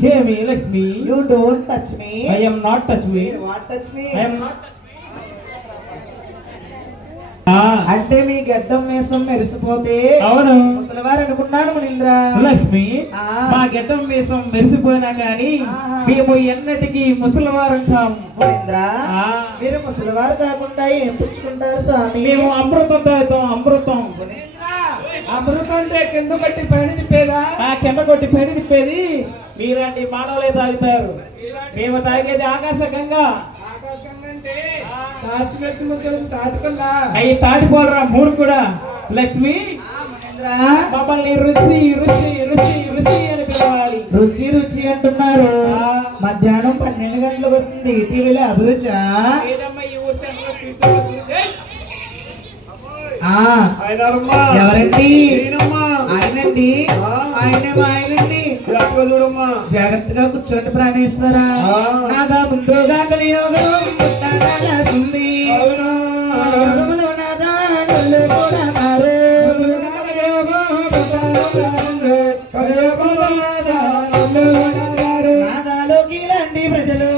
Hear me, Lakshmi. You don't touch me. I am not touch me. What touch me? I am not touch me. అంటే మీ గడ్డం మీసం మెరిసిపోతే అవును ముసలివారు అనుకున్నాను మునీంద్ర. లక్ష్మి మా గడ్డం మీసం మెరిసిపోయినా కానీ మేము ఎన్నటికీ ముసలివారం కాము మునీంద్ర. మీరు ముసలివారు కాకుండా ఏం పుచ్చుకుంటారు స్వామి? మేము అమృతం తాగుతాం. అమృతం అమృతం అంటే కింద కొట్టి పైన తిప్పేదా? కింద కొట్టి పైన తిప్పేది మీలాంటి మానవులే తాగుతారు. మేము తాగేది ఆకాశకంగా. అవి తాటిపోలరా మూడు కూడా. లక్ష్మి మమ్మల్ని రుచి రుచి రుచి రుచి అని పిలవాలి. రుచి రుచి అంటున్నారు. మధ్యాహ్నం 12 గంటలకు వస్తుంది టీవీలో అభిరుచా? ఎవరండి? ఆయనండి. ఆయనండి. జాగ్రత్తగా కూర్చోండి ప్రాణేశ్వరా. నాదా ముందుగా కలియోగం ఉంది. నాదాలోకి రండి ప్రజలు.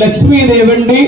లక్ష్మీదేవండి